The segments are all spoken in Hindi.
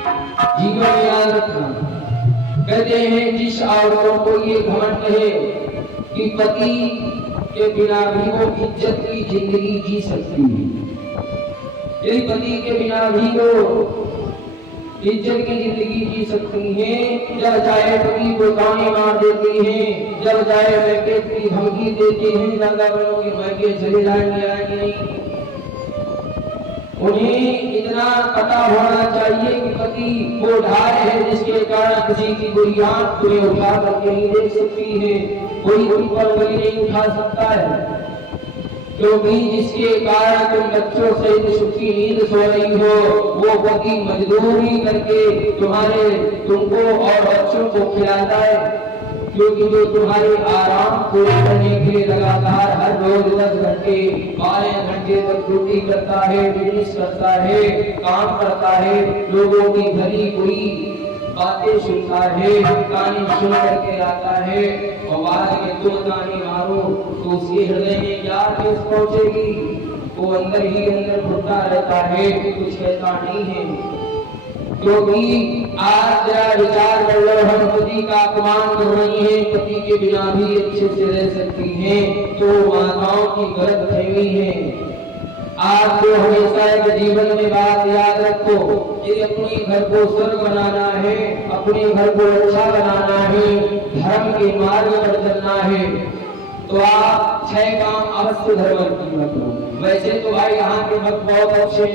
जीवन में याद रखना। कहते हैं जिस औरतों को ये घमंड है कि पति के बिना भी वो इज्जत की जिंदगी जी सकती है, यदि पति के बिना भी वो इज्जत की जिंदगी जी सकती हैं, जब चाहे पति को ताने मार देती हैं, जब चाहे मैके की धमकी देती हैं, ज्यादा बड़ों के मैके चले जाएंगे आएंगे नहीं। उन्हें इतना पता होना चाहिए कि पति वो ढाल है जिसके कारण किसी की बुरी आंख तुम्हें उठा करके नहीं देख सकती है, कोई उन पर उंगली नहीं उठा सकता है, क्योंकि जिसके कारण तुम बच्चों से सुखी नींद सो रही हो वो पति मजदूरी करके तुमको और बच्चों को खिलाता है, क्योंकि जो तुम्हारे आराम को करने के लिए लगातार हर रोज 10 घंटे 12 घंटे तक ड्यूटी करता है, बिजनेस करता है, काम करता है, लोगों की भली बुरी बातें सुनता है, कहानी सुन करके आता है और बाद में तुम कहानी मारो तो उसके हृदय में क्या ठेस पहुंचेगी? वो अंदर ही अंदर घुटता रहता है, कुछ कहता नहीं है। क्योंकि आज जरा विचार कर लो, हम पति का अपमान कर रही हैं, पति के बिना भी अच्छे से रह सकती हैं, तो माताओं की गलतफहमी है। आपको हमेशा एक जीवन में बात याद रखो, यदि अपने घर को स्वर्ग बनाना है, अपने घर को अच्छा बनाना है, धर्म के मार्ग पर चलना है, तो आप 6 काम अवश्य धर्म की मत करो। वैसे तो भाई यहाँ के भक्त बहुत अच्छे,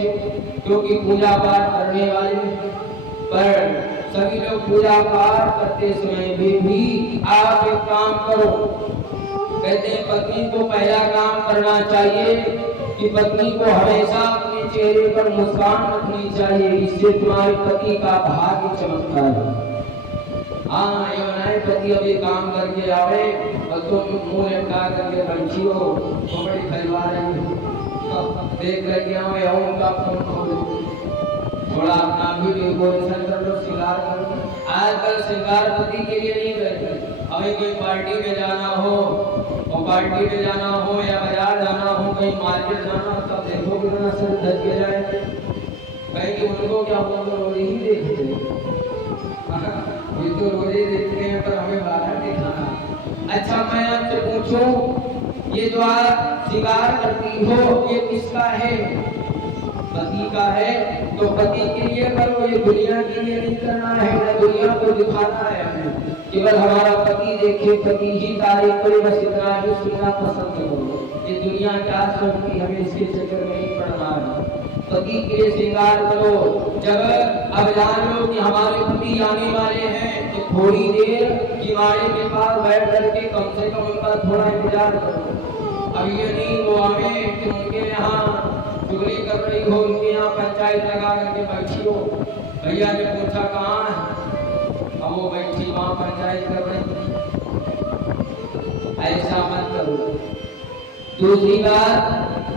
क्योंकि पूजा पाठ करने वाले, पर सभी लोग पूजा पाठ करते समय भी आप एक काम करो। कहते हैं पत्नी को पहला काम करना चाहिए कि पत्नी को हमेशा अपने चेहरे पर मुस्कान रखनी चाहिए, इससे तुम्हारे पति का भाग्य चमकता है। हाँ, ये बनाए पति अभी काम करके आवे और तुम मुंह लटका करके बैठी हो तो बड़ी परिवार है, देख करके आवे और उनका फोन खोलो, थोड़ा अपना भी डेकोरेशन कर लो, श्रृंगार कर लो। आजकल श्रृंगार पति के लिए नहीं रहते। अभी कोई पार्टी में जाना हो और पार्टी में जाना हो या बाजार जाना हो, कहीं मार्केट जाना हो, तब देखो कितना सर ढक के जाए, कहीं उनको क्या बोलो रोज ही देखते हैं, ये तो रोज ही देखते हैं, पर हमें बाहर दिखाना। अच्छा मैं आपसे पूछूं, ये जो आप श्रृंगार करती हो ये किसका है? पति का है, तो पति के लिए करो, ये दुनिया के लिए नहीं करना है, न दुनिया को दिखाना है हमें। केवल हमारा पति देखे, पति ही तारीफ करे, बस इतना ही सुनना पसंद करो। ये दुनिया क्या सोचती, हमें इसके चक्कर में नहीं पड़ना है। पति के लिए श्रृंगार करो। जब अब जान लो कि हमारे पति आने वाले हैं, तो थोड़ी देर किवाड़े के पास बैठ करके कम से कम उनका थोड़ा इंतजार करो। अब ये नहीं वो आवे कि उनके यहाँ चुगली कर रही हो, उनके यहाँ पंचायत लगा करके बैठी हो, भैया ने पूछा कहाँ है, अब वो बैठी वहां पंचायत कर रही। ऐसा मत करो। दूसरी बात,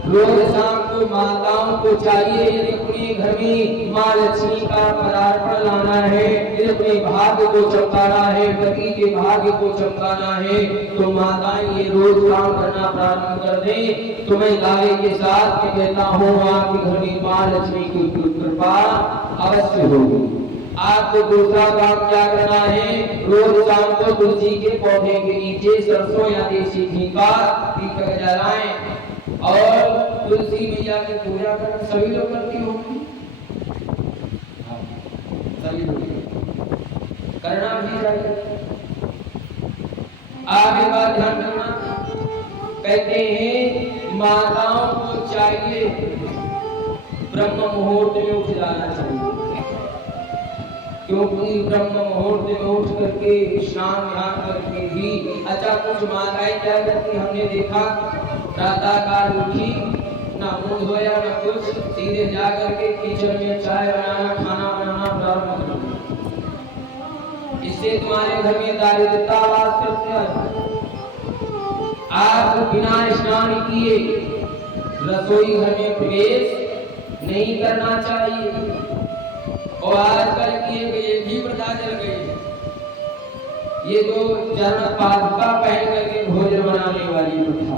रोज शाम को माताओं को चाहिए, यदि अपने घर में माँ लक्ष्मी का पदार्पण लाना है, यदि अपने भाग्य को चमकाना है, पति के भाग्य को चमकाना है, तो माताएं ये रोज काम करना प्रारंभ कर दें। तो मैं दावे के साथ कहता हूँ आपके घर में माँ लक्ष्मी की कृपा अवश्य होगी। आपको दूसरा काम क्या करना है, रोज शाम को तुलसी के पौधे के नीचे सरसों या देसी घी का दीपक जलाएं और तुलसी मैया की पूजा करें। सभी लोग करती होंगी, सभी लोग करना भी चाहिए। आगे बात ध्यान रखना, कहते हैं माताओं को चाहिए ब्रह्म मुहूर्त में उठ जाना चाहिए, क्योंकि ब्रह्म मुहूर्त में उठ करके स्नान ध्यान करके ही। अच्छा कुछ माताएं क्या करती, हमने देखा प्रातःकाल उठी, ना मुंह धोया ना कुछ, सीधे जा करके किचन में चाय बनाना खाना बनाना प्रारंभ कर दिया। इससे तुम्हारे घर में दारिद्रता वास करते हैं। आप बिना स्नान किए रसोई घर में प्रवेश नहीं करना चाहिए। और आजकल की एक भी प्रथा चल गई, ये जो चरण पादुका पहन करके भोजन बनाने वाली प्रथा,